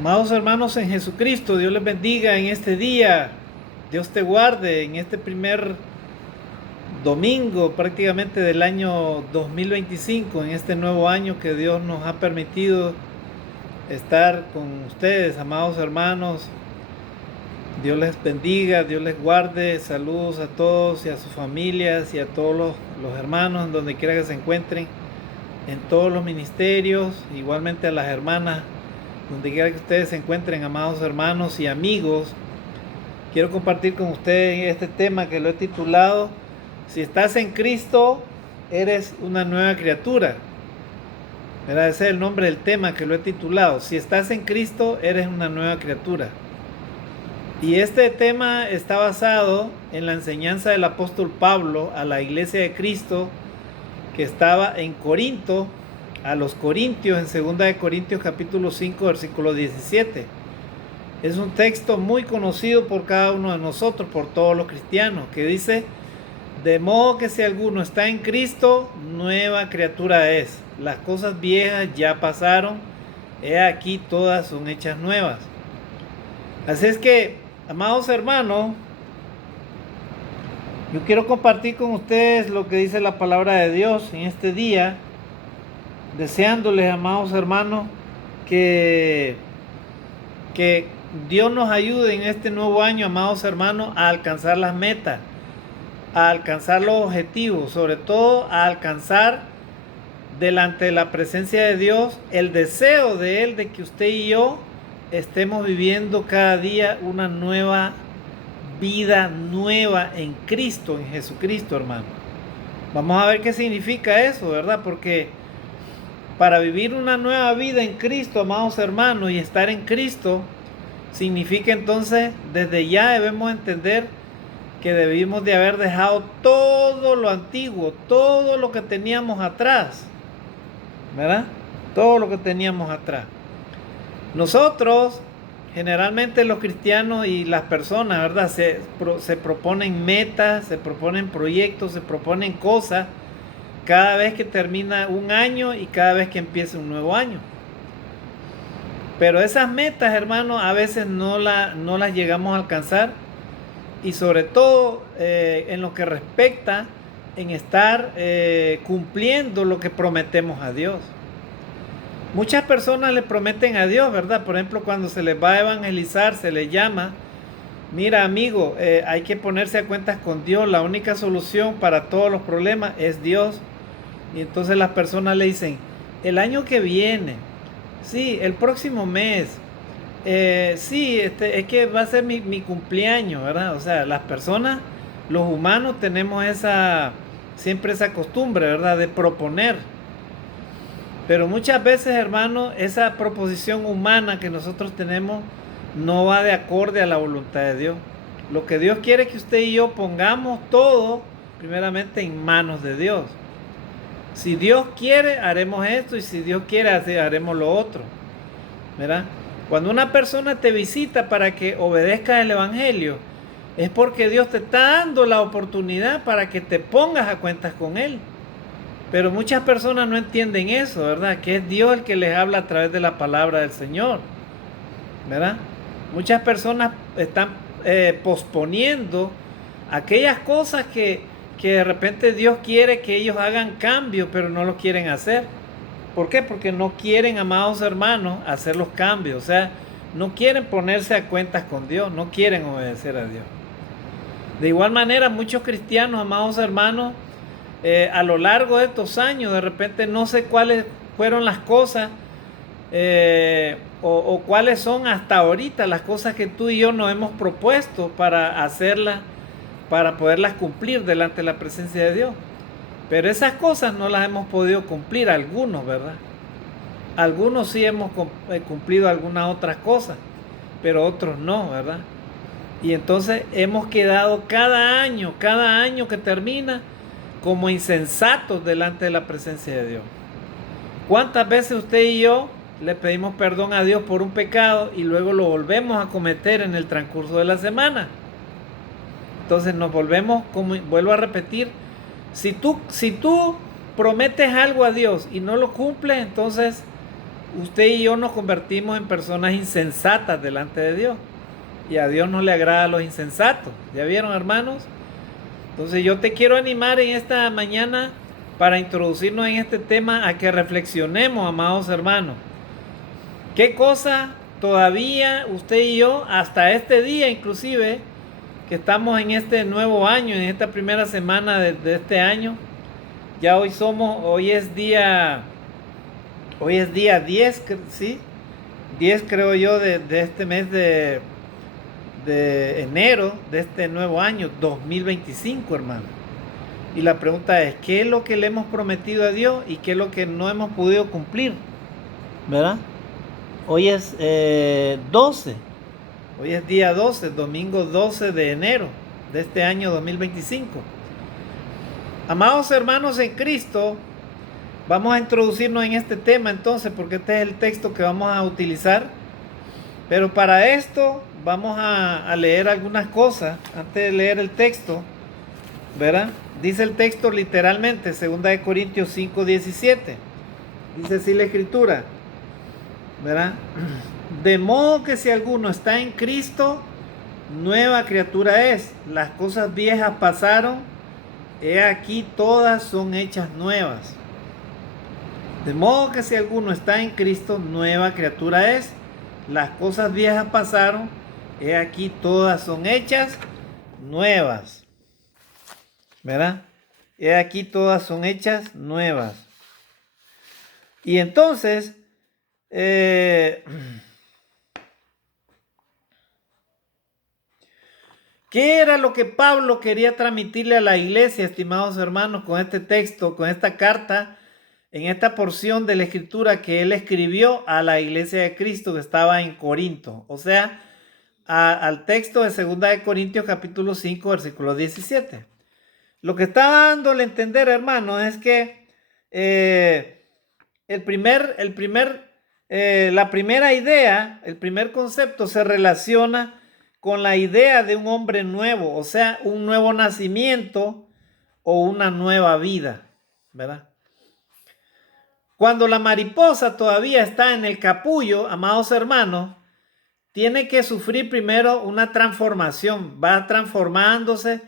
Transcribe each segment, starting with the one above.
Amados hermanos en Jesucristo, Dios les bendiga en este día. Dios te guarde en este primer domingo prácticamente del año 2025, en este nuevo año que Dios nos ha permitido estar con ustedes, amados hermanos. Dios les bendiga, Dios les guarde. Saludos a todos y a sus familias y a todos los hermanos en donde quiera que se encuentren, en todos los ministerios, igualmente a las hermanas donde quiera que ustedes se encuentren, amados hermanos y amigos. Quiero compartir con ustedes este tema que lo he titulado: si estás en Cristo, eres una nueva criatura. ¿Verdad? Ese es el nombre del tema que lo he titulado: si estás en Cristo, eres una nueva criatura. Y este tema está basado en la enseñanza del apóstol Pablo a la iglesia de Cristo que estaba en Corinto, a los corintios, en 2 de Corintios capítulo 5 versículo 17. Es un texto muy conocido por cada uno de nosotros, por todos los cristianos, que dice: de modo que si alguno está en Cristo, nueva criatura es. Las cosas viejas ya pasaron, he aquí todas son hechas nuevas. Así es que, amados hermanos, yo quiero compartir con ustedes lo que dice la palabra de Dios en este día, deseándoles, amados hermanos, que Dios nos ayude en este nuevo año, amados hermanos, a alcanzar las metas, a alcanzar los objetivos, sobre todo a alcanzar delante de la presencia de Dios el deseo de Él de que usted y yo estemos viviendo cada día una nueva vida nueva en Cristo, en Jesucristo, hermano. Vamos a ver qué significa eso, ¿verdad? Porque para vivir una nueva vida en Cristo, amados hermanos, y estar en Cristo, significa entonces, desde ya debemos entender que debimos de haber dejado todo lo antiguo, todo lo que teníamos atrás, ¿verdad? Todo lo que teníamos atrás. Nosotros, generalmente los cristianos y las personas, ¿verdad? Se proponen metas, se proponen proyectos, se proponen cosas cada vez que termina un año y cada vez que empieza un nuevo año. Pero esas metas, hermanos, a veces no las llegamos a alcanzar, y sobre todo en lo que respecta en estar cumpliendo lo que prometemos a Dios. Muchas personas le prometen a Dios, ¿verdad? Por ejemplo, cuando se les va a evangelizar, se les llama: mira, amigo, hay que ponerse a cuentas con Dios. La única solución para todos los problemas es Dios. Y entonces las personas le dicen: el año que viene, sí, el próximo mes, sí, es que va a ser mi cumpleaños, ¿verdad? O sea, las personas, los humanos, tenemos siempre esa costumbre, ¿verdad? De proponer. Pero muchas veces, hermano, esa proposición humana que nosotros tenemos no va de acorde a la voluntad de Dios. Lo que Dios quiere es que usted y yo pongamos todo primeramente en manos de Dios. Si Dios quiere, haremos esto, y si Dios quiere, haremos lo otro, ¿verdad? Cuando una persona te visita para que obedezcas el evangelio, es porque Dios te está dando la oportunidad para que te pongas a cuentas con Él. Pero muchas personas no entienden eso, ¿verdad? Que es Dios el que les habla a través de la palabra del Señor, ¿verdad? Muchas personas están posponiendo aquellas cosas que de repente Dios quiere que ellos hagan cambio, pero no lo quieren hacer. ¿Por qué? Porque no quieren, amados hermanos, hacer los cambios. O sea, no quieren ponerse a cuentas con Dios, no quieren obedecer a Dios. De igual manera, muchos cristianos, amados hermanos, a lo largo de estos años, de repente no sé cuáles fueron las cosas o cuáles son hasta ahorita las cosas que tú y yo nos hemos propuesto para hacerlas, para poderlas cumplir delante de la presencia de Dios. Pero esas cosas no las hemos podido cumplir, algunos, ¿verdad? Algunos sí hemos cumplido algunas otras cosas, pero otros no, ¿verdad? Y entonces hemos quedado cada año que termina, como insensatos delante de la presencia de Dios. ¿Cuántas veces usted y yo le pedimos perdón a Dios por un pecado y luego lo volvemos a cometer en el transcurso de la semana? Entonces nos volvemos, como vuelvo a repetir, si tú prometes algo a Dios y no lo cumples, entonces usted y yo nos convertimos en personas insensatas delante de Dios. Y a Dios no le agrada a los insensatos. ¿Ya vieron, hermanos? Entonces yo te quiero animar en esta mañana para introducirnos en este tema a que reflexionemos, amados hermanos. ¿Qué cosa todavía usted y yo, hasta este día inclusive, que estamos en este nuevo año, en esta primera semana de este año, ya hoy es día 10, ¿sí? 10 creo yo de este mes de enero de este nuevo año 2025, hermano. Y la pregunta es, ¿qué es lo que le hemos prometido a Dios y qué es lo que no hemos podido cumplir? ¿Verdad? Hoy es 12. Hoy es día 12, domingo 12 de enero de este año 2025. Amados hermanos en Cristo, vamos a introducirnos en este tema entonces, porque este es el texto que vamos a utilizar. Pero para esto vamos a leer algunas cosas antes de leer el texto, ¿verdad? Dice el texto literalmente, 2 Corintios 5:17. Dice así la escritura, ¿verdad? De modo que si alguno está en Cristo, nueva criatura es. Las cosas viejas pasaron, he aquí todas son hechas nuevas. De modo que si alguno está en Cristo, nueva criatura es. Las cosas viejas pasaron, he aquí todas son hechas nuevas. ¿Verdad? He aquí todas son hechas nuevas. Y entonces, ¿qué era lo que Pablo quería transmitirle a la iglesia, estimados hermanos, con este texto, con esta carta, en esta porción de la escritura que él escribió a la iglesia de Cristo que estaba en Corinto? O sea, al texto de 2 Corintios capítulo 5, versículo 17. Lo que está dándole a entender, hermano, es que la primera idea, el primer concepto se relaciona con la idea de un hombre nuevo, o sea, un nuevo nacimiento o una nueva vida, ¿verdad? Cuando la mariposa todavía está en el capullo, amados hermanos, tiene que sufrir primero una transformación, va transformándose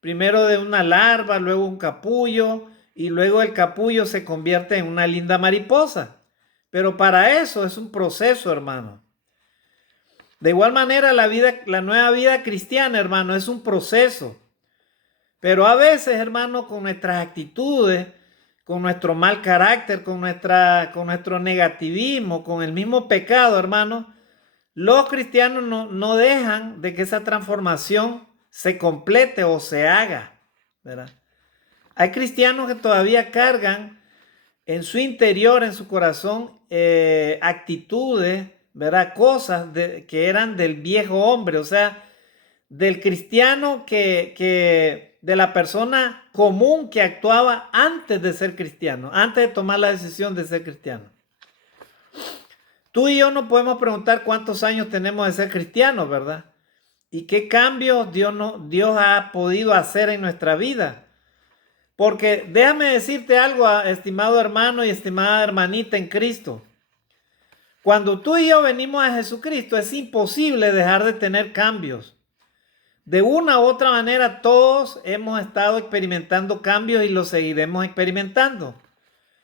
primero de una larva, luego un capullo, y luego el capullo se convierte en una linda mariposa. Pero para eso es un proceso, hermano. De igual manera, la nueva vida cristiana, hermano, es un proceso. Pero a veces, hermano, con nuestras actitudes, con nuestro mal carácter, con nuestro negativismo, con el mismo pecado, hermano, los cristianos no dejan de que esa transformación se complete o se haga, ¿verdad? Hay cristianos que todavía cargan en su interior, en su corazón, actitudes, ¿verdad? Cosas que eran del viejo hombre, o sea, del cristiano de la persona común que actuaba antes de ser cristiano, antes de tomar la decisión de ser cristiano. Tú y yo no podemos preguntar cuántos años tenemos de ser cristianos, ¿verdad? Y qué cambios Dios ha podido hacer en nuestra vida. Porque déjame decirte algo, estimado hermano y estimada hermanita en Cristo. Cuando tú y yo venimos a Jesucristo, es imposible dejar de tener cambios. De una u otra manera, todos hemos estado experimentando cambios y los seguiremos experimentando,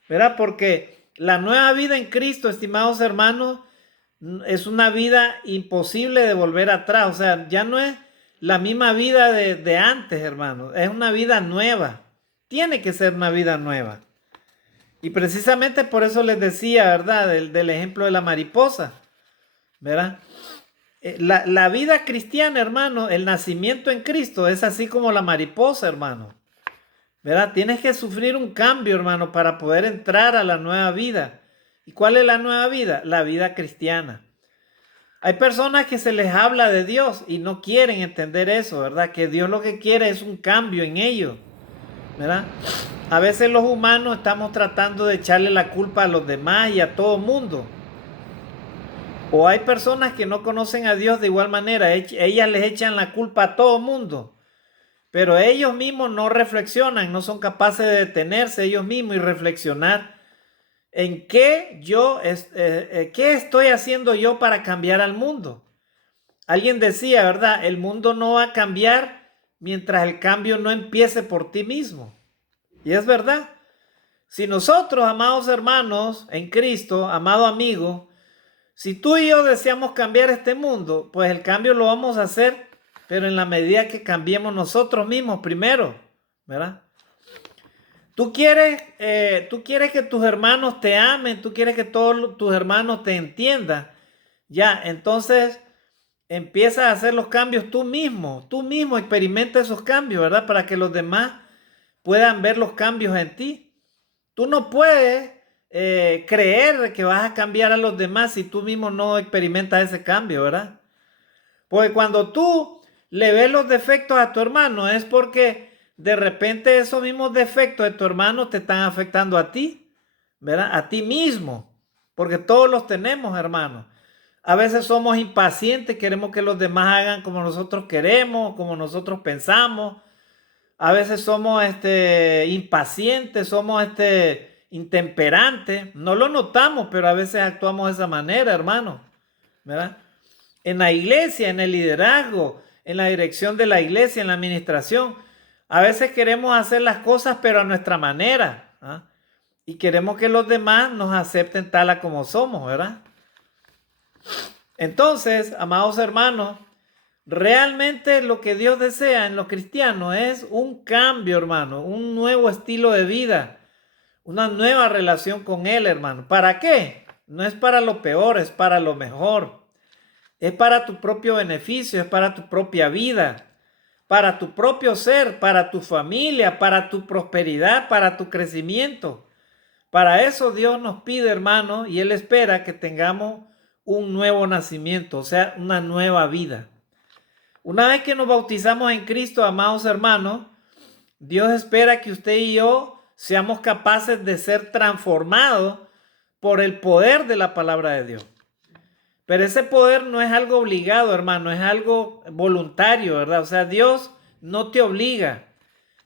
¿verdad? Porque la nueva vida en Cristo, estimados hermanos, es una vida imposible de volver atrás. O sea, ya no es la misma vida de antes, hermanos. Es una vida nueva. Tiene que ser una vida nueva. Y precisamente por eso les decía, ¿verdad? Del ejemplo de la mariposa, ¿verdad? La vida cristiana, hermano, el nacimiento en Cristo es así como la mariposa, hermano. ¿Verdad? Tienes que sufrir un cambio, hermano, para poder entrar a la nueva vida. ¿Y cuál es la nueva vida? La vida cristiana. Hay personas que se les habla de Dios y no quieren entender eso, ¿verdad? Que Dios lo que quiere es un cambio en ellos, ¿verdad? A veces los humanos estamos tratando de echarle la culpa a los demás y a todo mundo. O hay personas que no conocen a Dios de igual manera. Ellas les echan la culpa a todo mundo. Pero ellos mismos no reflexionan, no son capaces de detenerse ellos mismos y reflexionar en qué estoy haciendo yo para cambiar al mundo. Alguien decía, ¿verdad? El mundo no va a cambiar mientras el cambio no empiece por ti mismo. Y es verdad. Si nosotros, amados hermanos, en Cristo, amado amigo, si tú y yo deseamos cambiar este mundo, pues el cambio lo vamos a hacer, pero en la medida que cambiemos nosotros mismos primero, ¿verdad? Tú quieres que tus hermanos te amen, tú quieres que todos tus hermanos te entiendan. Ya, entonces empieza a hacer los cambios tú mismo experimenta esos cambios, ¿verdad? Para que los demás puedan ver los cambios en ti. Tú no puedes creer que vas a cambiar a los demás si tú mismo no experimentas ese cambio, ¿verdad? Porque cuando tú le ves los defectos a tu hermano es porque de repente esos mismos defectos de tu hermano te están afectando a ti, ¿verdad? A ti mismo, porque todos los tenemos, hermano. A veces somos impacientes, queremos que los demás hagan como nosotros queremos, como nosotros pensamos. A veces somos impacientes, somos intemperantes. No lo notamos, pero a veces actuamos de esa manera, hermano, ¿verdad? En la iglesia, en el liderazgo, en la dirección de la iglesia, en la administración. A veces queremos hacer las cosas, pero a nuestra manera, ¿ah? Y queremos que los demás nos acepten tal a como somos, ¿verdad? Entonces, amados hermanos, realmente lo que Dios desea en los cristianos es un cambio, hermano, un nuevo estilo de vida, una nueva relación con Él, hermano. ¿Para qué? No es para lo peor, es para lo mejor. Es para tu propio beneficio, es para tu propia vida, para tu propio ser, para tu familia, para tu prosperidad, para tu crecimiento. Para eso Dios nos pide, hermano, y Él espera que tengamos un nuevo nacimiento, o sea, una nueva vida. Una vez que nos bautizamos en Cristo, amados hermanos, Dios espera que usted y yo seamos capaces de ser transformados por el poder de la palabra de Dios. Pero ese poder no es algo obligado, hermano, es algo voluntario, ¿verdad? O sea, Dios no te obliga.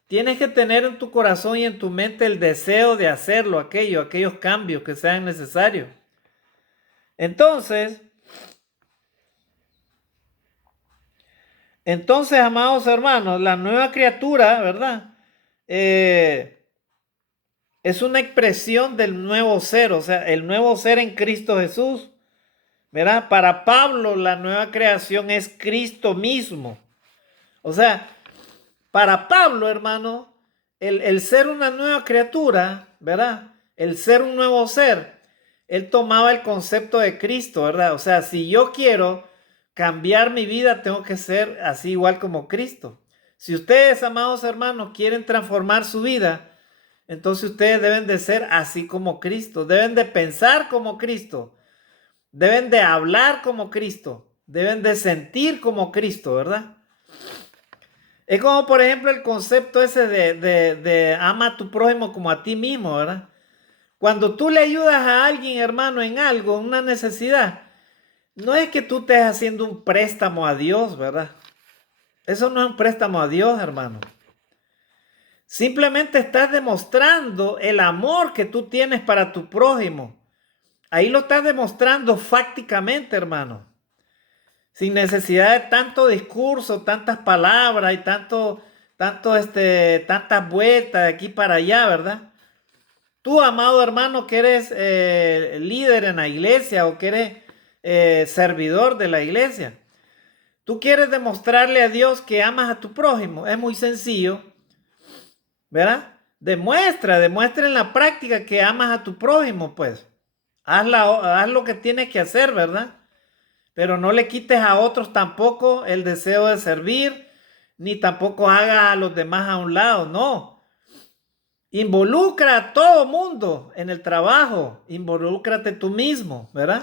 Tienes que tener en tu corazón y en tu mente el deseo de hacerlo, aquellos cambios que sean necesarios. Entonces, amados hermanos, la nueva criatura, ¿verdad? Es una expresión del nuevo ser, o sea, el nuevo ser en Cristo Jesús, ¿verdad? Para Pablo, la nueva creación es Cristo mismo. O sea, para Pablo, hermano, el ser una nueva criatura, ¿verdad? El ser un nuevo ser, él tomaba el concepto de Cristo, ¿verdad? O sea, si yo quiero cambiar mi vida, tengo que ser así igual como Cristo. Si ustedes, amados hermanos, quieren transformar su vida, entonces ustedes deben de ser así como Cristo, deben de pensar como Cristo, deben de hablar como Cristo, deben de sentir como Cristo, ¿verdad? Es como, por ejemplo, el concepto ese de ama a tu prójimo como a ti mismo, ¿verdad? Cuando tú le ayudas a alguien, hermano, en algo, en una necesidad, no es que tú estés haciendo un préstamo a Dios, ¿verdad? Eso no es un préstamo a Dios, hermano. Simplemente estás demostrando el amor que tú tienes para tu prójimo. Ahí lo estás demostrando fácticamente, hermano. Sin necesidad de tanto discurso, tantas palabras y tantas vueltas de aquí para allá, ¿verdad? Tú, amado hermano, que eres líder en la iglesia o que eres servidor de la iglesia, tú quieres demostrarle a Dios que amas a tu prójimo. Es muy sencillo, ¿verdad? Demuestra en la práctica que amas a tu prójimo, pues. Haz lo que tienes que hacer, ¿verdad? Pero no le quites a otros tampoco el deseo de servir, ni tampoco haga a los demás a un lado, no. Involucra a todo mundo en el trabajo, involúcrate tú mismo, ¿verdad?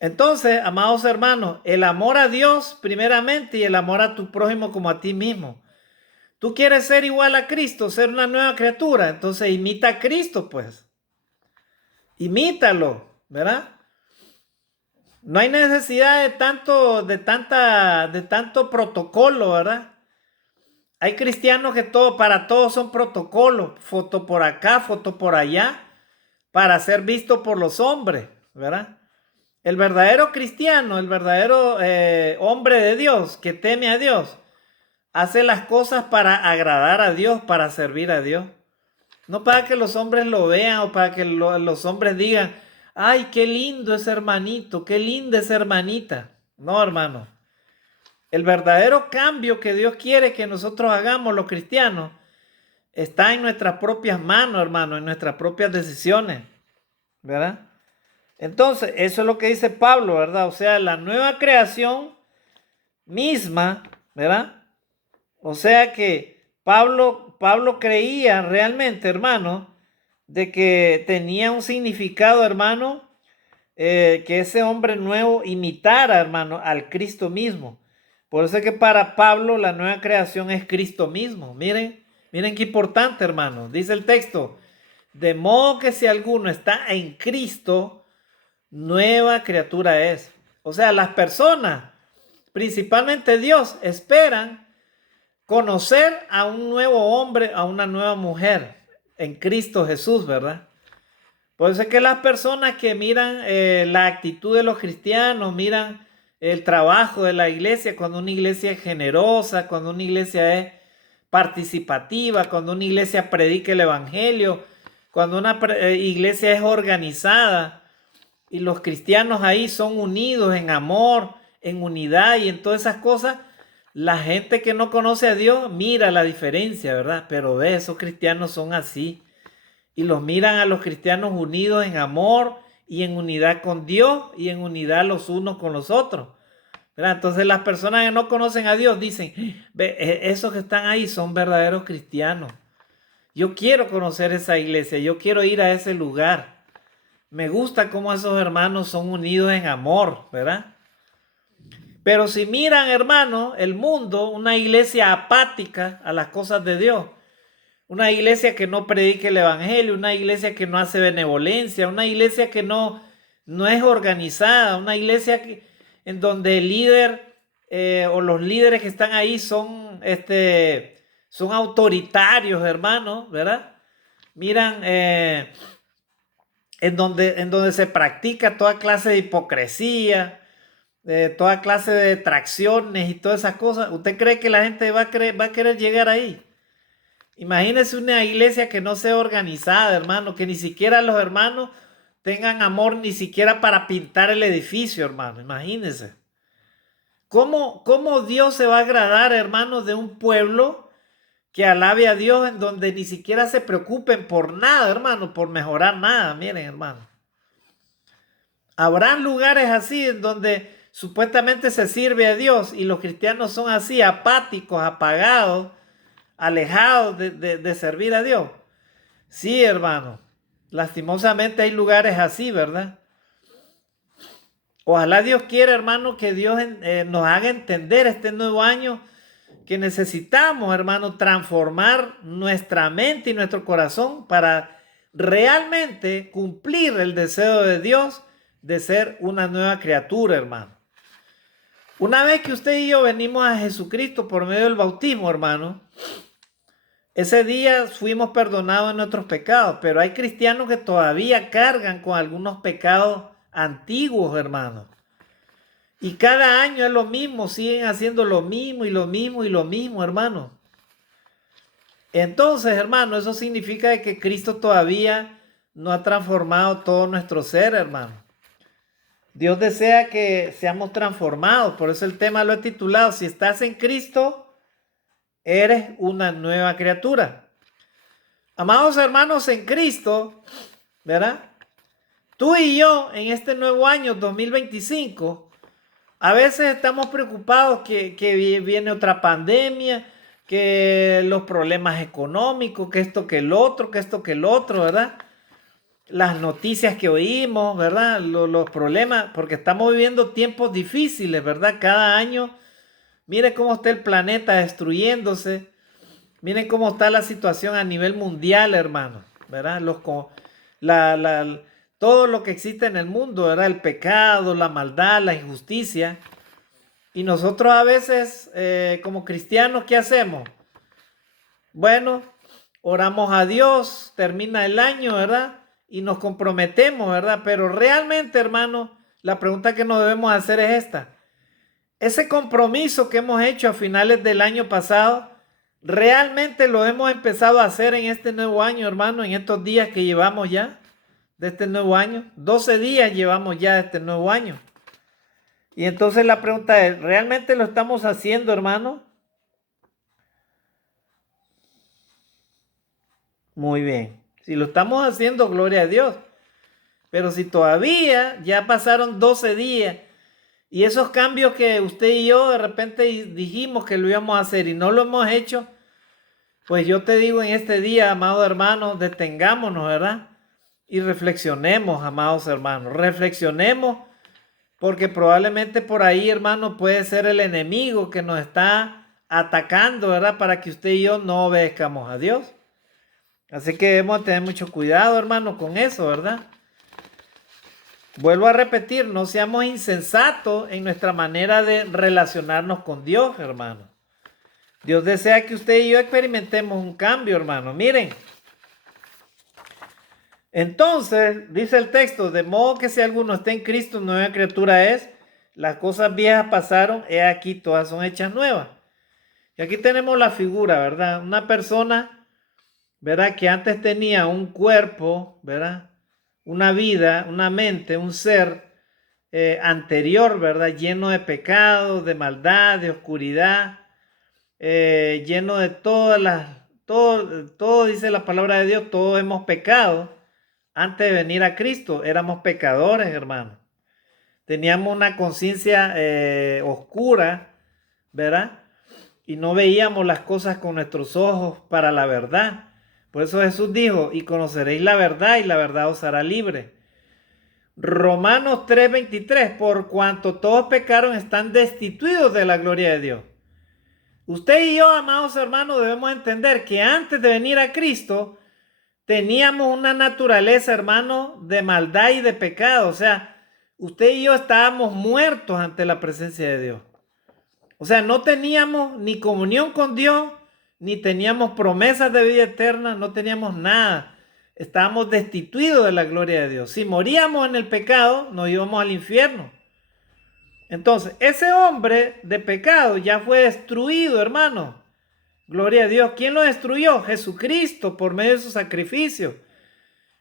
Entonces, amados hermanos, el amor a Dios primeramente y el amor a tu prójimo como a ti mismo. Tú quieres ser igual a Cristo, ser una nueva criatura, entonces imita a Cristo, pues. Imítalo, ¿verdad? No hay necesidad de tanto protocolo, ¿verdad? Hay cristianos que para todos son protocolos, foto por acá, foto por allá. para ser visto por los hombres, ¿verdad? El verdadero cristiano, el verdadero hombre de Dios, que teme a Dios, hace las cosas para agradar a Dios, para servir a Dios. No para que los hombres lo vean o para que los hombres digan, ay, qué lindo ese hermanito, qué linda esa hermanita. No, hermano. El verdadero cambio que Dios quiere que nosotros hagamos, los cristianos, está en nuestras propias manos, hermano, en nuestras propias decisiones, ¿verdad? Entonces, eso es lo que dice Pablo, ¿verdad? O sea, la nueva creación misma, ¿verdad? O sea que Pablo creía realmente, hermano, de que tenía un significado, hermano, que ese hombre nuevo imitara, hermano, al Cristo mismo. Por eso es que para Pablo la nueva creación es Cristo mismo. Miren qué importante, hermano. Dice el texto, de modo que si alguno está en Cristo, nueva criatura es. O sea, las personas, principalmente Dios, esperan conocer a un nuevo hombre, a una nueva mujer en Cristo Jesús, ¿verdad? Por eso es que las personas que miran la actitud de los cristianos, miran el trabajo de la iglesia, cuando una iglesia es generosa, cuando una iglesia es participativa, cuando una iglesia predica el evangelio, cuando una iglesia es organizada y los cristianos ahí son unidos en amor, en unidad y en todas esas cosas, la gente que no conoce a Dios mira la diferencia, ¿verdad? Pero ve, esos cristianos son así y los miran a los cristianos unidos en amor y en unidad con Dios y en unidad los unos con los otros, ¿verdad? Entonces las personas que no conocen a Dios dicen, ve, esos que están ahí son verdaderos cristianos. Yo quiero conocer esa iglesia, yo quiero ir a ese lugar. Me gusta cómo esos hermanos son unidos en amor, ¿verdad? Pero si miran, hermano, el mundo, una iglesia apática a las cosas de Dios, una iglesia que no predique el evangelio, una iglesia que no hace benevolencia, una iglesia que no es organizada, una iglesia en donde el líder o los líderes que están ahí son autoritarios, hermano, ¿verdad? Miran, en donde se practica toda clase de hipocresía, toda clase de tracciones y todas esas cosas. ¿Usted cree que la gente va a querer llegar ahí? Imagínese una iglesia que no sea organizada, hermano, que ni siquiera los hermanos tengan amor ni siquiera para pintar el edificio, hermano. Imagínese. ¿Cómo Dios se va a agradar, hermanos, de un pueblo que alabe a Dios en donde ni siquiera se preocupen por nada, hermano, por mejorar nada? Miren, hermano. Habrán lugares así en donde supuestamente se sirve a Dios y los cristianos son así, apáticos, apagados, alejados de servir a Dios. Sí, hermano. Lastimosamente hay lugares así, ¿verdad? Ojalá Dios quiera, hermano, que Dios nos haga entender este nuevo año que necesitamos, hermano, transformar nuestra mente y nuestro corazón para realmente cumplir el deseo de Dios de ser una nueva criatura, hermano. Una vez que usted y yo venimos a Jesucristo por medio del bautismo, hermano, ese día fuimos perdonados de nuestros pecados, pero hay cristianos que todavía cargan con algunos pecados antiguos, hermano. Y cada año es lo mismo, siguen haciendo lo mismo y lo mismo y lo mismo, hermano. Entonces, hermano, eso significa que Cristo todavía no ha transformado todo nuestro ser, hermano. Dios desea que seamos transformados, por eso el tema lo he titulado, si estás en Cristo, eres una nueva criatura. Amados hermanos en Cristo, ¿verdad? Tú y yo en este nuevo año 2025, a veces estamos preocupados que viene otra pandemia, que los problemas económicos, que esto, que el otro, que esto, que el otro, ¿verdad? Las noticias que oímos, ¿verdad? Los problemas, porque estamos viviendo tiempos difíciles, ¿verdad? Cada año, mire cómo está el planeta destruyéndose. Miren cómo está la situación a nivel mundial, hermano, ¿verdad? Todo lo que existe en el mundo, ¿verdad? El pecado, la maldad, la injusticia. Y nosotros a veces, como cristianos, ¿qué hacemos? Bueno, oramos a Dios, termina el año, ¿verdad? y nos comprometemos, ¿verdad? Pero realmente, hermano, la pregunta que nos debemos hacer es esta. Ese compromiso que hemos hecho a finales del año pasado, ¿realmente lo hemos empezado a hacer en este nuevo año, hermano? En estos días que llevamos ya de este nuevo año. 12 días llevamos ya de este nuevo año. Y entonces la pregunta es, ¿realmente lo estamos haciendo, hermano? Muy bien. Si lo estamos haciendo, gloria a Dios. Pero si todavía ya pasaron 12 días y esos cambios que usted y yo de repente dijimos que lo íbamos a hacer y no lo hemos hecho, pues yo te digo en este día, amado hermano, detengámonos, ¿verdad? Y reflexionemos, amados hermanos. Reflexionemos porque probablemente por ahí, hermano, puede ser el enemigo que nos está atacando, ¿verdad? Para que usted y yo no obedezcamos a Dios. Así que debemos tener mucho cuidado, hermano, con eso, ¿verdad? Vuelvo a repetir, no seamos insensatos en nuestra manera de relacionarnos con Dios, hermano. Dios desea que usted y yo experimentemos un cambio, hermano. Miren. Entonces, dice el texto, de modo que si alguno está en Cristo, nueva criatura es, las cosas viejas pasaron, he aquí, todas son hechas nuevas. Y aquí tenemos la figura, ¿verdad? Una persona, ¿verdad? Que antes tenía un cuerpo, ¿verdad? Una vida, una mente, un ser anterior, ¿verdad? Lleno de pecado, de maldad, de oscuridad, lleno de todo dice la palabra de Dios, todos hemos pecado. Antes de venir a Cristo éramos pecadores, hermano. Teníamos una conciencia oscura, ¿verdad? Y no veíamos las cosas con nuestros ojos para la verdad. Por eso Jesús dijo, y conoceréis la verdad y la verdad os hará libre. Romanos 3:23, por cuanto todos pecaron están destituidos de la gloria de Dios. Usted y yo, amados hermanos, debemos entender que antes de venir a Cristo, teníamos una naturaleza, hermano, de maldad y de pecado. O sea, usted y yo estábamos muertos ante la presencia de Dios. O sea, no teníamos ni comunión con Dios, ni teníamos promesas de vida eterna, no teníamos nada. Estábamos destituidos de la gloria de Dios. Si moríamos en el pecado, nos íbamos al infierno. Entonces, ese hombre de pecado ya fue destruido, hermano. Gloria a Dios. ¿Quién lo destruyó? Jesucristo por medio de su sacrificio.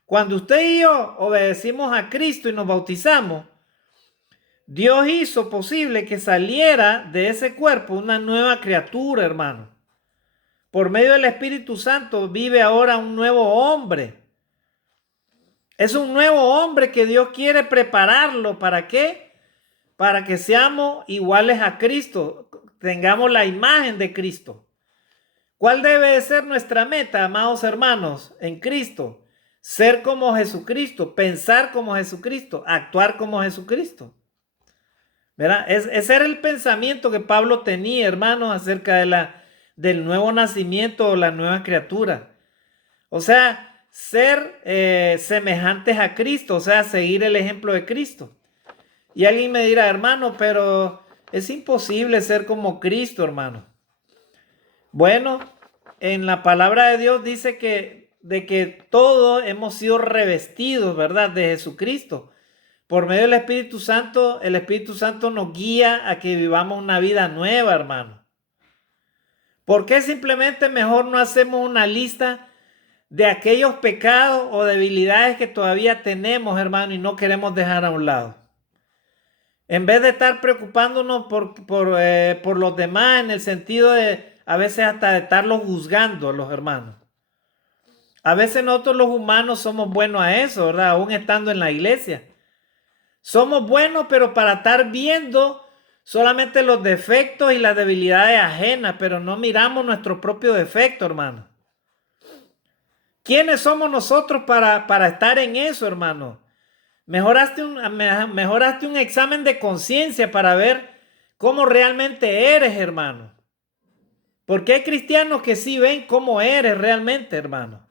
Cuando usted y yo obedecimos a Cristo y nos bautizamos, Dios hizo posible que saliera de ese cuerpo una nueva criatura, hermano. Por medio del Espíritu Santo vive ahora un nuevo hombre. Es un nuevo hombre que Dios quiere prepararlo. ¿Para qué? Para que seamos iguales a Cristo, tengamos la imagen de Cristo. ¿Cuál debe de ser nuestra meta, amados hermanos, en Cristo? Ser como Jesucristo, pensar como Jesucristo, actuar como Jesucristo. ¿Verdad? Ese era el pensamiento que Pablo tenía, hermanos, acerca del nuevo nacimiento o la nueva criatura. O sea, ser semejantes a Cristo, o sea, seguir el ejemplo de Cristo. Y alguien me dirá, hermano, pero es imposible ser como Cristo, hermano. Bueno, en la palabra de Dios dice de que todos hemos sido revestidos, ¿verdad? De Jesucristo. Por medio del Espíritu Santo, el Espíritu Santo nos guía a que vivamos una vida nueva, hermano. ¿Por qué simplemente mejor no hacemos una lista de aquellos pecados o debilidades que todavía tenemos, hermano, y no queremos dejar a un lado? En vez de estar preocupándonos por los demás en el sentido de a veces hasta de estarlos juzgando a los hermanos. A veces nosotros los humanos somos buenos a eso, ¿verdad? Aún estando en la iglesia. Somos buenos, pero para estar viendo solamente los defectos y las debilidades ajenas, pero no miramos nuestro propio defecto, hermano. ¿Quiénes somos nosotros para estar en eso, hermano? Mejoraste un examen de conciencia para ver cómo realmente eres, hermano. Porque hay cristianos que sí ven cómo eres realmente, hermano.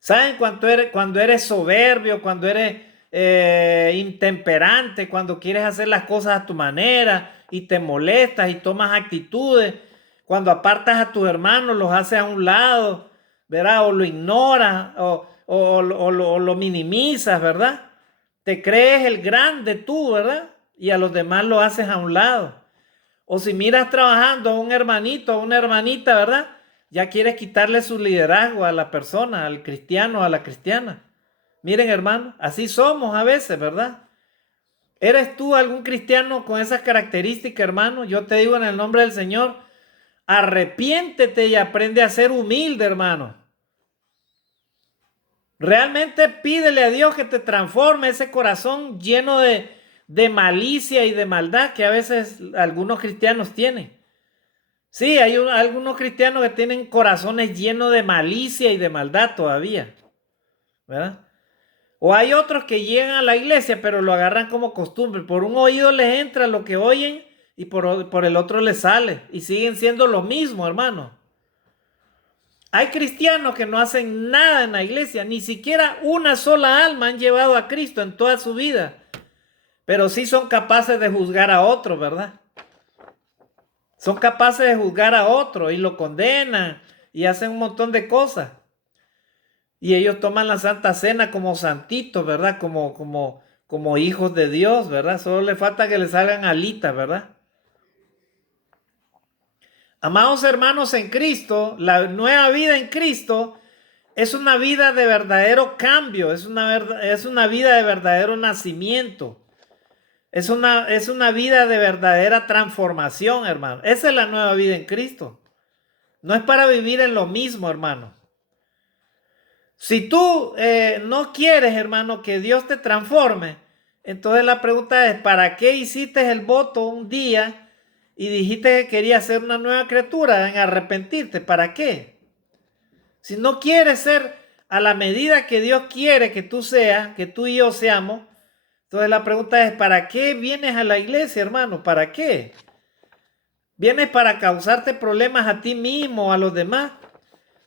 ¿Saben cuando eres soberbio, cuando eres intemperante, cuando quieres hacer las cosas a tu manera y te molestas y tomas actitudes? Cuando apartas a tus hermanos, los haces a un lado, ¿verdad? O lo ignoras, o lo minimizas, ¿verdad? Te crees el grande tú, ¿verdad? Y a los demás lo haces a un lado. O si miras trabajando a un hermanito, a una hermanita, ¿verdad? Ya quieres quitarle su liderazgo a la persona, al cristiano, a la cristiana. Miren, hermano, así somos a veces, ¿verdad? ¿Eres tú algún cristiano con esas características, hermano? Yo te digo en el nombre del Señor, arrepiéntete y aprende a ser humilde, hermano. Realmente pídele a Dios que te transforme ese corazón lleno de malicia y de maldad que a veces algunos cristianos tienen. Sí, hay algunos cristianos que tienen corazones llenos de malicia y de maldad todavía, ¿verdad? O hay otros que llegan a la iglesia, pero lo agarran como costumbre. Por un oído les entra lo que oyen y por el otro les sale. Y siguen siendo lo mismo, hermano. Hay cristianos que no hacen nada en la iglesia, ni siquiera una sola alma han llevado a Cristo en toda su vida. Pero sí son capaces de juzgar a otros, ¿verdad? Son capaces de juzgar a otro y lo condenan y hacen un montón de cosas. Y ellos toman la Santa Cena como santitos, ¿verdad? Como hijos de Dios, ¿verdad? Solo le falta que le salgan alitas, ¿verdad? Amados hermanos en Cristo, la nueva vida en Cristo es una vida de verdadero cambio, es una vida de verdadero nacimiento. Es una vida de verdadera transformación, hermano. Esa es la nueva vida en Cristo. No es para vivir en lo mismo, hermano. Si tú no quieres, hermano, que Dios te transforme, entonces la pregunta es, ¿para qué hiciste el voto un día y dijiste que querías ser una nueva criatura en arrepentirte? ¿Para qué? Si no quieres ser a la medida que Dios quiere que tú seas, que tú y yo seamos, entonces la pregunta es, ¿para qué vienes a la iglesia, hermano? ¿Para qué? ¿Vienes para causarte problemas a ti mismo, a los demás?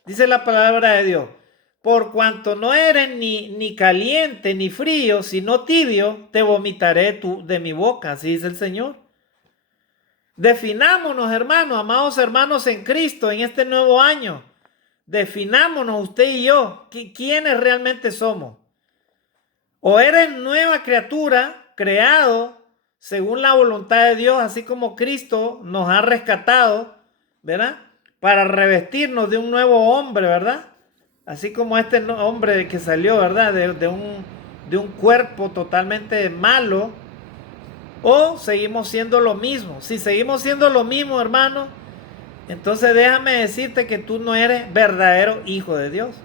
Dice la palabra de Dios. Por cuanto no eres ni caliente ni frío, sino tibio, te vomitaré de mi boca, así dice el Señor. Definámonos, hermanos, amados hermanos en Cristo, en este nuevo año. Definámonos usted y yo, quiénes realmente somos. O eres nueva criatura, creado según la voluntad de Dios, así como Cristo nos ha rescatado, ¿verdad? Para revestirnos de un nuevo hombre, ¿verdad? Así como este hombre que salió, ¿verdad? De un cuerpo totalmente malo. O seguimos siendo lo mismo. Si seguimos siendo lo mismo, hermano, entonces déjame decirte que tú no eres verdadero hijo de Dios.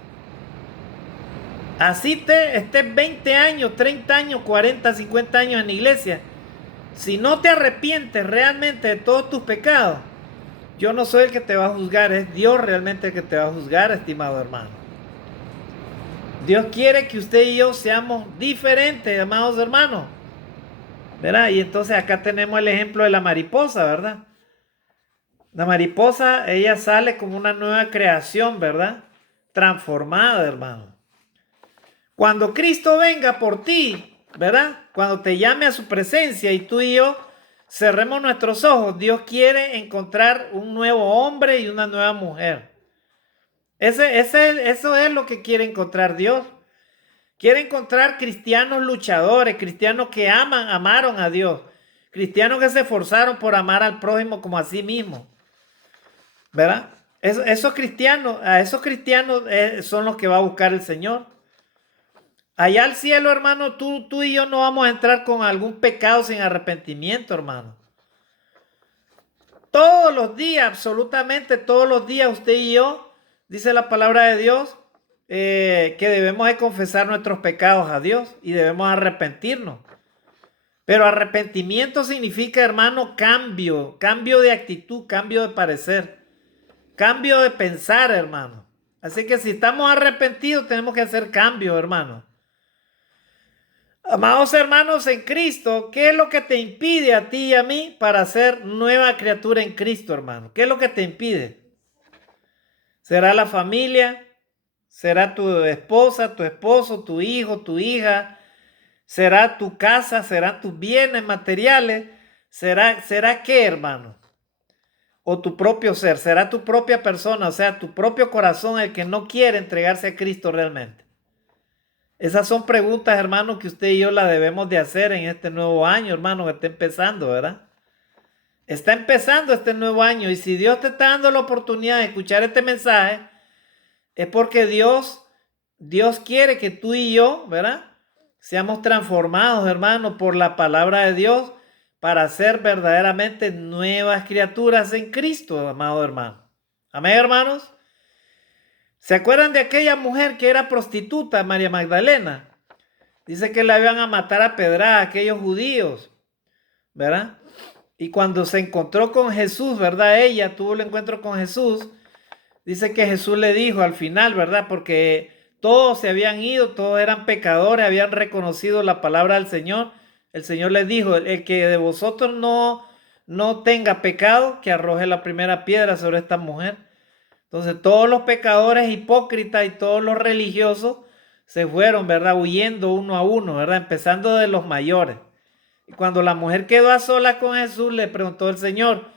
Así estés 20 años, 30 años, 40, 50 años en la iglesia. Si no te arrepientes realmente de todos tus pecados, yo no soy el que te va a juzgar, es Dios realmente el que te va a juzgar, estimado hermano. Dios quiere que usted y yo seamos diferentes, amados hermanos, ¿verdad? Y entonces acá tenemos el ejemplo de la mariposa, ¿verdad? La mariposa, ella sale como una nueva creación, ¿verdad? Transformada, hermano. Cuando Cristo venga por ti, ¿verdad? Cuando te llame a su presencia y tú y yo cerremos nuestros ojos, Dios quiere encontrar un nuevo hombre y una nueva mujer. Eso es lo que quiere encontrar Dios. Quiere encontrar cristianos luchadores, cristianos que amaron a Dios, cristianos que se esforzaron por amar al prójimo como a sí mismo, ¿verdad? A esos cristianos son los que va a buscar el Señor. Allá al cielo, hermano, tú y yo no vamos a entrar con algún pecado sin arrepentimiento, hermano. Todos los días, absolutamente todos los días, usted y yo, dice la palabra de Dios, que debemos de confesar nuestros pecados a Dios y debemos arrepentirnos. Pero arrepentimiento significa, hermano, cambio de actitud, cambio de parecer, cambio de pensar, hermano. Así que si estamos arrepentidos, tenemos que hacer cambio, hermano. Amados hermanos en Cristo, ¿qué es lo que te impide a ti y a mí para ser nueva criatura en Cristo, hermano? ¿Qué es lo que te impide? ¿Será la familia? ¿Será tu esposa, tu esposo, tu hijo, tu hija? ¿Será tu casa? ¿Serán tus bienes materiales? ¿Será qué, hermano? O tu propio ser, será tu propia persona, o sea, tu propio corazón el que no quiere entregarse a Cristo realmente. Esas son preguntas, hermano, que usted y yo las debemos de hacer en este nuevo año, hermano, que está empezando, ¿verdad? Está empezando este nuevo año y si Dios te está dando la oportunidad de escuchar este mensaje, es porque Dios quiere que tú y yo, ¿verdad? Seamos transformados, hermano, por la palabra de Dios para ser verdaderamente nuevas criaturas en Cristo, amado hermano. Amén, hermanos. ¿Se acuerdan de aquella mujer que era prostituta, María Magdalena? Dice que la iban a matar a pedrada aquellos judíos, ¿verdad? Y cuando se encontró con Jesús, ¿verdad? Ella tuvo el encuentro con Jesús. Dice que Jesús le dijo al final, ¿verdad? Porque todos se habían ido, todos eran pecadores, habían reconocido la palabra del Señor. El Señor les dijo, el que de vosotros no tenga pecado, que arroje la primera piedra sobre esta mujer. Entonces todos los pecadores hipócritas y todos los religiosos se fueron, ¿verdad? Huyendo uno a uno, ¿verdad? Empezando de los mayores. Y cuando la mujer quedó a solas con Jesús, le preguntó el Señor,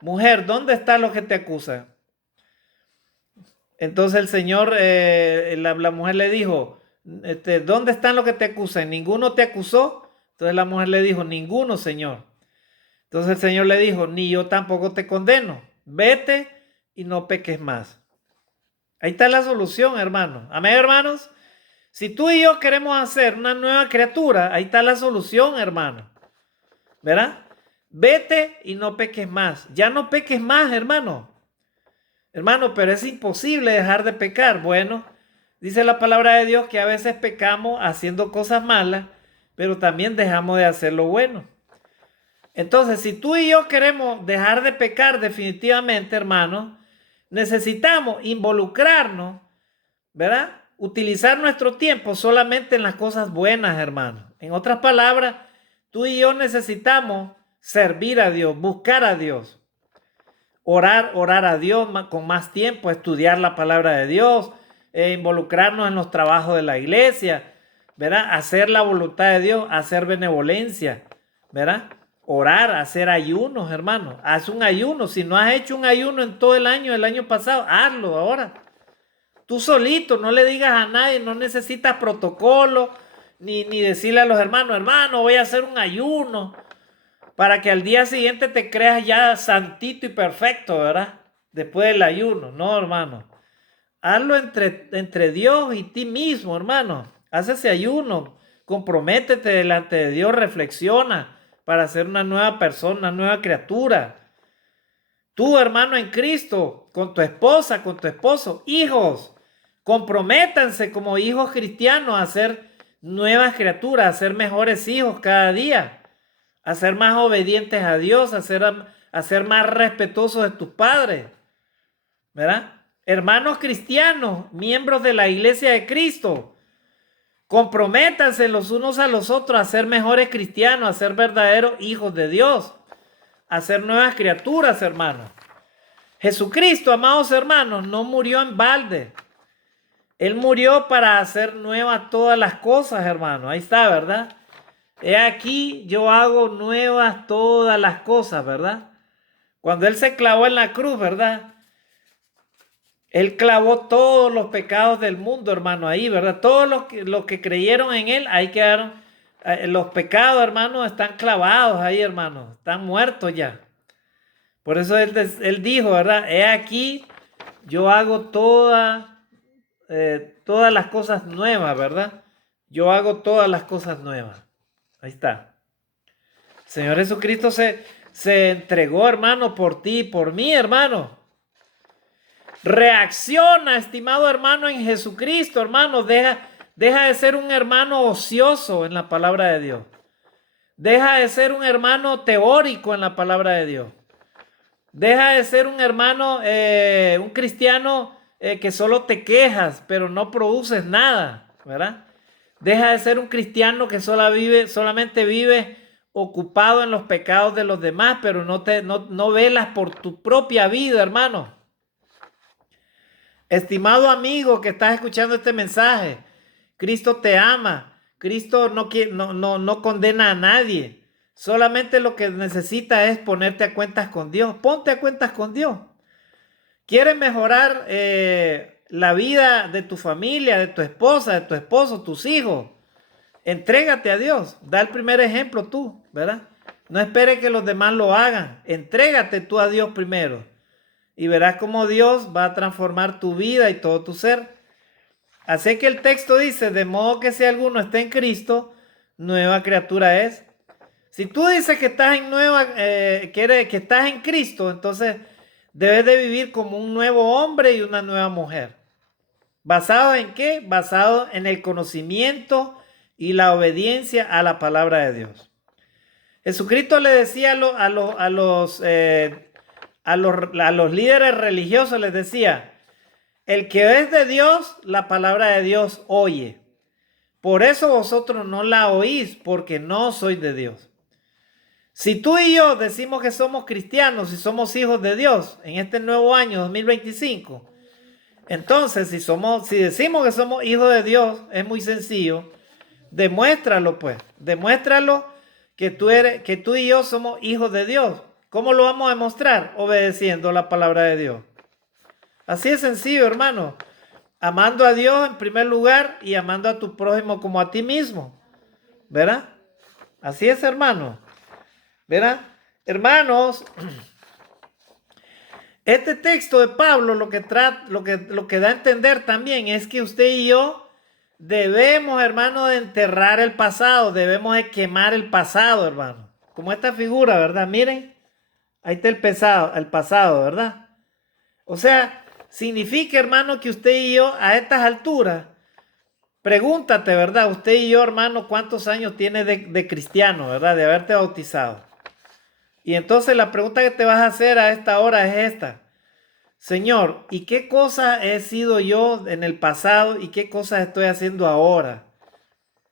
mujer, ¿dónde están los que te acusan? Entonces el Señor, la mujer le dijo, ¿dónde están los que te acusan? ¿Ninguno te acusó? Entonces la mujer le dijo, ninguno, Señor. Entonces el Señor le dijo, ni yo tampoco te condeno. Vete y no peques más. Ahí está la solución, hermano. Amén, hermanos. Si tú y yo queremos hacer una nueva criatura, ahí está la solución, hermano. ¿Verdad? Vete y no peques más. Ya no peques más, hermano. Hermano, pero es imposible dejar de pecar. Bueno, dice la palabra de Dios que a veces pecamos haciendo cosas malas, pero también dejamos de hacer lo bueno. Entonces, si tú y yo queremos dejar de pecar definitivamente, hermano, necesitamos involucrarnos, ¿verdad? Utilizar nuestro tiempo solamente en las cosas buenas, hermano. En otras palabras, tú y yo necesitamos servir a Dios, buscar a Dios. Orar a Dios con más tiempo, estudiar la palabra de Dios, involucrarnos en los trabajos de la iglesia, ¿verdad? Hacer la voluntad de Dios, hacer benevolencia, ¿verdad? Orar, hacer ayunos, hermano. Haz un ayuno. Si no has hecho un ayuno en todo el año pasado, hazlo ahora. Tú solito, no le digas a nadie, no necesitas protocolo, ni decirle a los hermanos, hermano, voy a hacer un ayuno para que al día siguiente te creas ya santito y perfecto, ¿verdad? Después del ayuno. No, hermano. Hazlo entre Dios y ti mismo, hermano. Haz ese ayuno. Comprométete delante de Dios. Reflexiona para ser una nueva persona, una nueva criatura. Tú, hermano, en Cristo, con tu esposa, con tu esposo, hijos, comprométanse como hijos cristianos a ser nuevas criaturas, a ser mejores hijos cada día, a ser más obedientes a Dios, a ser más respetuosos de tus padres, ¿verdad? Hermanos cristianos, miembros de la iglesia de Cristo, comprométanse los unos a los otros a ser mejores cristianos, a ser verdaderos hijos de Dios, a ser nuevas criaturas, hermanos. Jesucristo, amados hermanos, no murió en balde. Él murió para hacer nuevas todas las cosas, hermano. Ahí está, ¿verdad? He aquí, yo hago nuevas todas las cosas, ¿verdad? Cuando Él se clavó en la cruz, ¿verdad? Él clavó todos los pecados del mundo, hermano, ahí, ¿verdad? Todos los que creyeron en Él, ahí quedaron. Los pecados, hermano, están clavados ahí, hermano. Están muertos ya. Por eso él dijo, ¿verdad? He aquí, yo hago todas las cosas nuevas, ¿verdad? Yo hago todas las cosas nuevas. Ahí está. Señor Jesucristo se entregó, hermano, por ti y por mí, hermano. Reacciona, estimado hermano, en Jesucristo, hermano. Deja de ser un hermano ocioso en la palabra de Dios. Deja de ser un hermano teórico en la palabra de Dios. Deja de ser un hermano, un cristiano que solo te quejas, pero no produces nada, ¿verdad? Deja de ser un cristiano que solamente vive ocupado en los pecados de los demás, pero no velas por tu propia vida, hermano. Estimado amigo que estás escuchando este mensaje, Cristo te ama. Cristo no condena a nadie. Solamente lo que necesita es ponerte a cuentas con Dios. Ponte a cuentas con Dios. ¿Quieres mejorar la vida de tu familia, de tu esposa, de tu esposo, tus hijos. Entrégate a Dios. Da el primer ejemplo tú, ¿verdad? No esperes que los demás lo hagan. Entrégate tú a Dios primero. Y verás cómo Dios va a transformar tu vida y todo tu ser. Así que el texto dice, de modo que si alguno está en Cristo, nueva criatura es. Si tú dices que estás que estás en Cristo, entonces debes de vivir como un nuevo hombre y una nueva mujer. ¿Basado en qué? Basado en el conocimiento y la obediencia a la palabra de Dios. Jesucristo le decía a los líderes religiosos, les decía, el que es de Dios, la palabra de Dios oye. Por eso vosotros no la oís, porque no sois de Dios. Si tú y yo decimos que somos cristianos y somos hijos de Dios en este nuevo año 2025, entonces si decimos que somos hijos de Dios, es muy sencillo. Demuéstralo pues, demuéstralo que tú y yo somos hijos de Dios. ¿Cómo lo vamos a demostrar? Obedeciendo la palabra de Dios. Así es sencillo, hermano. Amando a Dios en primer lugar y amando a tu prójimo como a ti mismo. ¿Verdad? Así es, hermano. ¿Verdad? Hermanos, este texto de Pablo lo que da a entender también es que usted y yo debemos, hermano, de enterrar el pasado, debemos de quemar el pasado, hermano. Como esta figura, ¿verdad? Miren, ahí está el pasado, ¿verdad? O sea, significa, hermano, que usted y yo a estas alturas, pregúntate, ¿verdad? Usted y yo, hermano, ¿cuántos años tiene de cristiano, ¿verdad? De haberte bautizado. Y entonces la pregunta que te vas a hacer a esta hora es esta. Señor, ¿y qué cosa he sido yo en el pasado y qué cosas estoy haciendo ahora?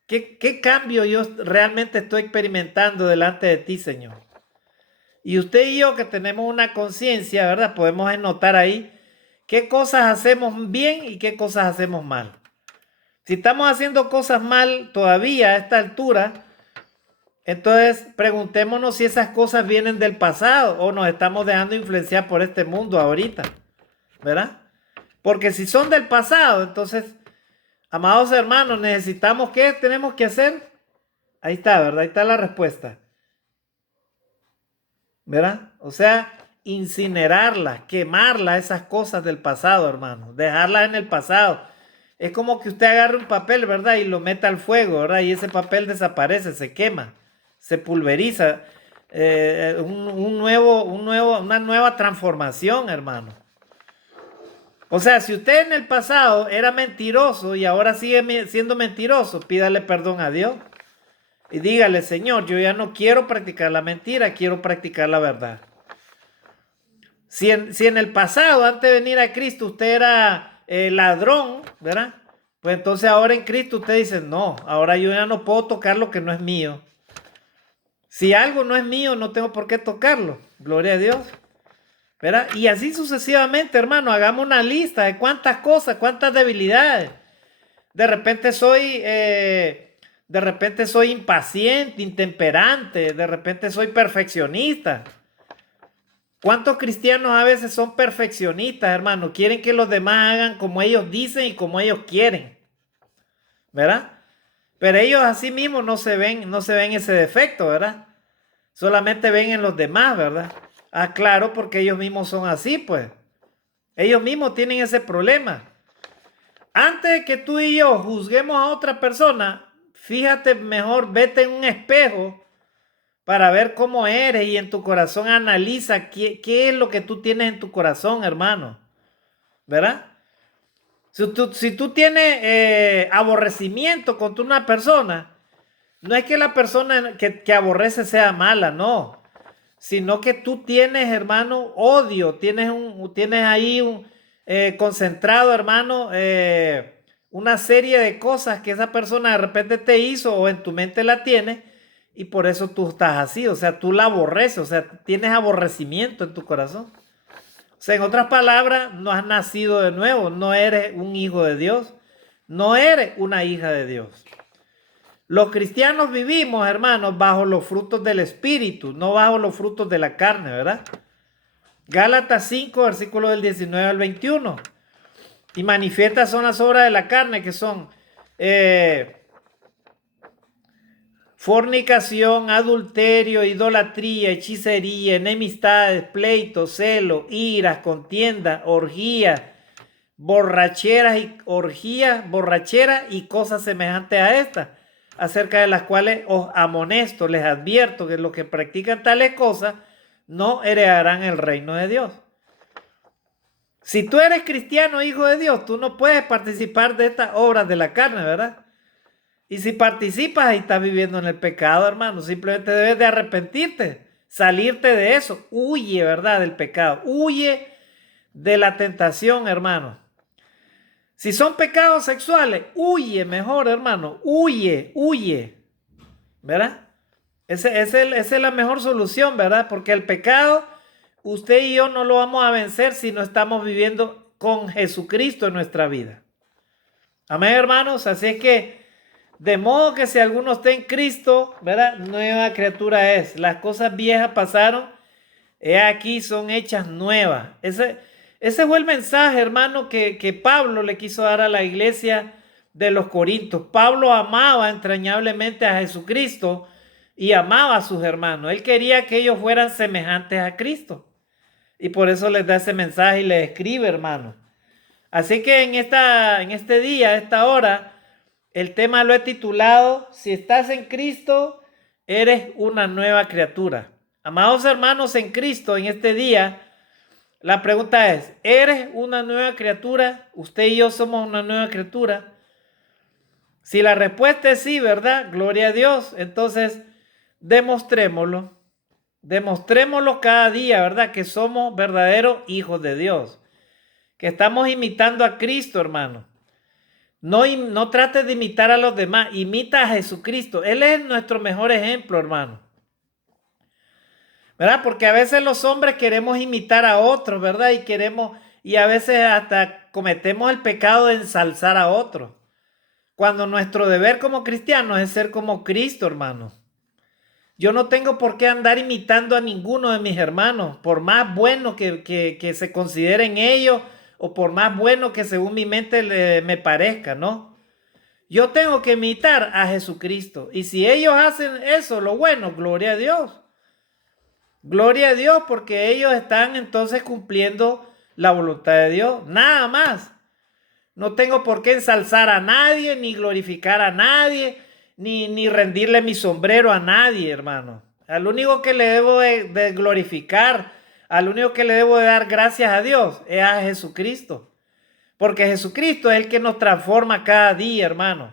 ¿Qué cambio yo realmente estoy experimentando delante de ti, Señor? Y usted y yo que tenemos una conciencia, ¿verdad? Podemos notar ahí qué cosas hacemos bien y qué cosas hacemos mal. Si estamos haciendo cosas mal todavía a esta altura, entonces preguntémonos si esas cosas vienen del pasado o nos estamos dejando influenciar por este mundo ahorita, ¿verdad? Porque si son del pasado, entonces, amados hermanos, necesitamos, ¿qué tenemos que hacer? Ahí está, ¿verdad? Ahí está la respuesta. ¿Verdad? O sea, incinerarla, quemarla, esas cosas del pasado, hermano. Dejarlas en el pasado. Es como que usted agarre un papel, ¿verdad? Y lo meta al fuego, ¿verdad? Y ese papel desaparece, se quema, se pulveriza. Una nueva transformación, hermano. O sea, si usted en el pasado era mentiroso y ahora sigue siendo mentiroso, pídale perdón a Dios. Y dígale, Señor, yo ya no quiero practicar la mentira, quiero practicar la verdad. Si en el pasado, antes de venir a Cristo, usted era ladrón, ¿verdad? Pues entonces ahora en Cristo usted dice, no, ahora yo ya no puedo tocar lo que no es mío. Si algo no es mío, no tengo por qué tocarlo. Gloria a Dios. ¿Verdad? Y así sucesivamente, hermano, hagamos una lista de cuántas cosas, cuántas debilidades. De repente soy impaciente, intemperante, de repente soy perfeccionista. ¿Cuántos cristianos a veces son perfeccionistas, hermano? Quieren que los demás hagan como ellos dicen y como ellos quieren. ¿Verdad? Pero ellos así mismos no se ven ese defecto, ¿verdad? Solamente ven en los demás, ¿verdad? Ah, claro, porque ellos mismos son así, pues. Ellos mismos tienen ese problema. Antes de que tú y yo juzguemos a otra persona, fíjate mejor, vete en un espejo para ver cómo eres y en tu corazón analiza qué es lo que tú tienes en tu corazón, hermano. ¿Verdad? Si tú tienes aborrecimiento contra una persona, no es que la persona que aborrece sea mala, no. Sino que tú tienes, hermano, odio, tienes ahí concentrado, hermano, una serie de cosas que esa persona de repente te hizo o en tu mente la tienes y por eso tú estás así, o sea, tú la aborreces, o sea, tienes aborrecimiento en tu corazón. O sea, en otras palabras, no has nacido de nuevo, no eres un hijo de Dios, no eres una hija de Dios. Los cristianos vivimos, hermanos, bajo los frutos del Espíritu, no bajo los frutos de la carne, ¿verdad? Gálatas 5, versículo del 19 al 21. Y manifiestas son las obras de la carne, que son fornicación, adulterio, idolatría, hechicería, enemistades, pleitos, celo, iras, contienda, orgías, borracheras y cosas semejantes a estas, acerca de las cuales os amonesto, les advierto que los que practican tales cosas no heredarán el reino de Dios. Si tú eres cristiano, hijo de Dios, tú no puedes participar de estas obras de la carne, ¿verdad? Y si participas y estás viviendo en el pecado, hermano, simplemente debes de arrepentirte, salirte de eso. Huye, ¿verdad? Del pecado. Huye de la tentación, hermano. Si son pecados sexuales, huye mejor, hermano. Huye. ¿Verdad? Esa es la mejor solución, ¿verdad? Porque el pecado, usted y yo no lo vamos a vencer si no estamos viviendo con Jesucristo en nuestra vida. Amén, hermanos. Así es que, de modo que si alguno está en Cristo, ¿verdad? Nueva criatura es. Las cosas viejas pasaron, he aquí son hechas nuevas. Ese fue el mensaje, hermano, que Pablo le quiso dar a la iglesia de los Corintios. Pablo amaba entrañablemente a Jesucristo y amaba a sus hermanos. Él quería que ellos fueran semejantes a Cristo. Y por eso les da ese mensaje y les escribe, hermano. Así que en este día, a esta hora, el tema lo he titulado: si estás en Cristo, eres una nueva criatura. Amados hermanos en Cristo, en este día, la pregunta es: ¿eres una nueva criatura? Usted y yo somos una nueva criatura. Si la respuesta es sí, ¿verdad? Gloria a Dios. Entonces, demostrémoslo. Demostrémoslo cada día, ¿verdad? Que somos verdaderos hijos de Dios. Que estamos imitando a Cristo, hermano. No trates de imitar a los demás. Imita a Jesucristo. Él es nuestro mejor ejemplo, hermano. ¿Verdad? Porque a veces los hombres queremos imitar a otros, ¿verdad? Y a veces hasta cometemos el pecado de ensalzar a otros. Cuando nuestro deber como cristianos es ser como Cristo, hermano. Yo no tengo por qué andar imitando a ninguno de mis hermanos, por más bueno que se consideren ellos o por más bueno que según mi mente me parezca, ¿no? Yo tengo que imitar a Jesucristo. Y si ellos hacen eso, lo bueno, gloria a Dios. Gloria a Dios, porque ellos están entonces cumpliendo la voluntad de Dios. Nada más. No tengo por qué ensalzar a nadie, ni glorificar a nadie, ni rendirle mi sombrero a nadie, hermano. Al único que le debo de glorificar, al único que le debo de dar gracias a Dios, es a Jesucristo. Porque Jesucristo es el que nos transforma cada día, hermano.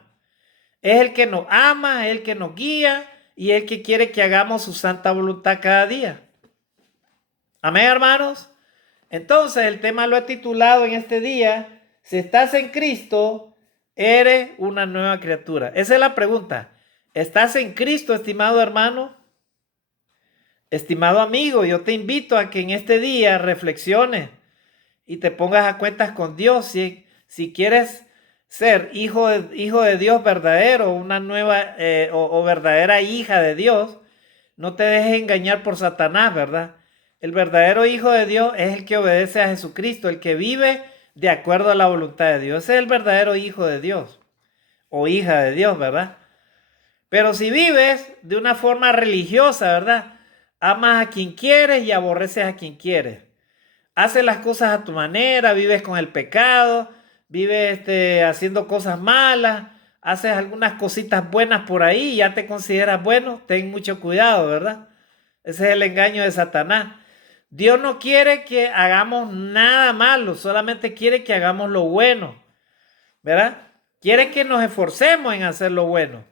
Es el que nos ama, es el que nos guía y es el que quiere que hagamos su santa voluntad cada día. Amén, hermanos. Entonces, el tema lo he titulado en este día: si estás en Cristo, eres una nueva criatura. Esa es la pregunta. ¿Estás en Cristo, estimado hermano? Estimado amigo, yo te invito a que en este día reflexiones y te pongas a cuentas con Dios. Si quieres ser hijo de Dios verdadero, una nueva o verdadera hija de Dios, no te dejes engañar por Satanás, ¿verdad? El verdadero hijo de Dios es el que obedece a Jesucristo, el que vive de acuerdo a la voluntad de Dios. Ese es el verdadero hijo de Dios o hija de Dios, ¿verdad? Pero si vives de una forma religiosa, ¿verdad? Amas a quien quieres y aborreces a quien quieres. Haces las cosas a tu manera, vives con el pecado, vives haciendo cosas malas, haces algunas cositas buenas por ahí y ya te consideras bueno. Ten mucho cuidado, ¿verdad? Ese es el engaño de Satanás. Dios no quiere que hagamos nada malo, solamente quiere que hagamos lo bueno, ¿verdad? Quiere que nos esforcemos en hacer lo bueno.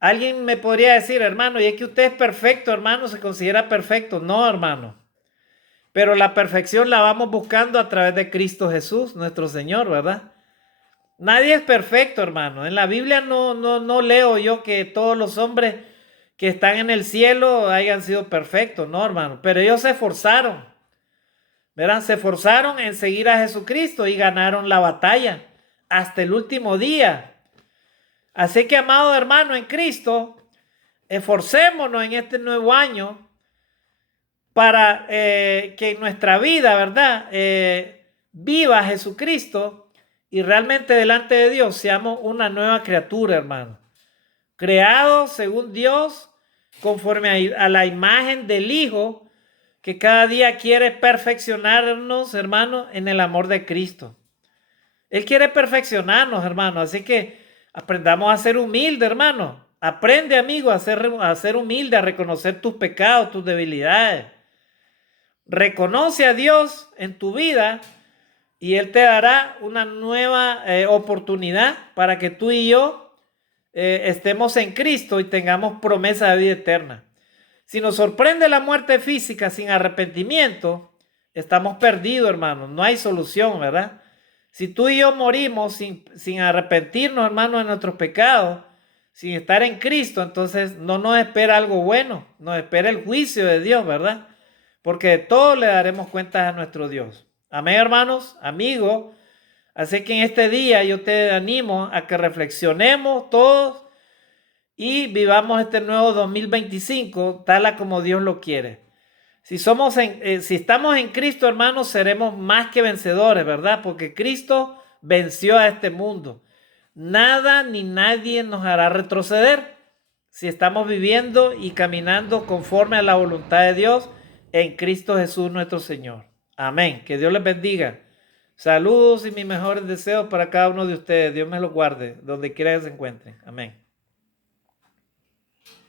Alguien me podría decir: hermano, y es que usted es perfecto, hermano, se considera perfecto. No, hermano. Pero la perfección la vamos buscando a través de Cristo Jesús, nuestro Señor, ¿verdad? Nadie es perfecto, hermano. En la Biblia no leo yo que todos los hombres que están en el cielo hayan sido perfectos, no, hermano. Pero ellos se esforzaron, ¿verdad? Se esforzaron en seguir a Jesucristo y ganaron la batalla hasta el último día. Así que, amado hermano en Cristo, esforcémonos en este nuevo año para que en nuestra vida, ¿verdad? Viva Jesucristo y realmente delante de Dios seamos una nueva criatura, hermano. Creados según Dios, conforme a la imagen del Hijo, que cada día quiere perfeccionarnos, hermano, en el amor de Cristo. Él quiere perfeccionarnos, hermano, así que aprendamos a ser humildes, hermano. Aprende, amigo, a ser humilde, a reconocer tus pecados, tus debilidades. Reconoce a Dios en tu vida y Él te dará una nueva oportunidad para que tú y yo estemos en Cristo y tengamos promesa de vida eterna. Si nos sorprende la muerte física sin arrepentimiento, estamos perdidos, hermano. No hay solución, ¿verdad? Si tú y yo morimos sin arrepentirnos, hermano, de nuestros pecados, sin estar en Cristo, entonces no nos espera algo bueno, nos espera el juicio de Dios, ¿verdad? Porque de todo le daremos cuentas a nuestro Dios. Amén, hermanos, amigos. Así que en este día yo te animo a que reflexionemos todos y vivamos este nuevo 2025 tal a como Dios lo quiere. Si estamos en Cristo, hermanos, seremos más que vencedores, ¿verdad? Porque Cristo venció a este mundo. Nada ni nadie nos hará retroceder si estamos viviendo y caminando conforme a la voluntad de Dios en Cristo Jesús nuestro Señor. Amén. Que Dios les bendiga. Saludos y mis mejores deseos para cada uno de ustedes. Dios me los guarde donde quiera que se encuentren. Amén.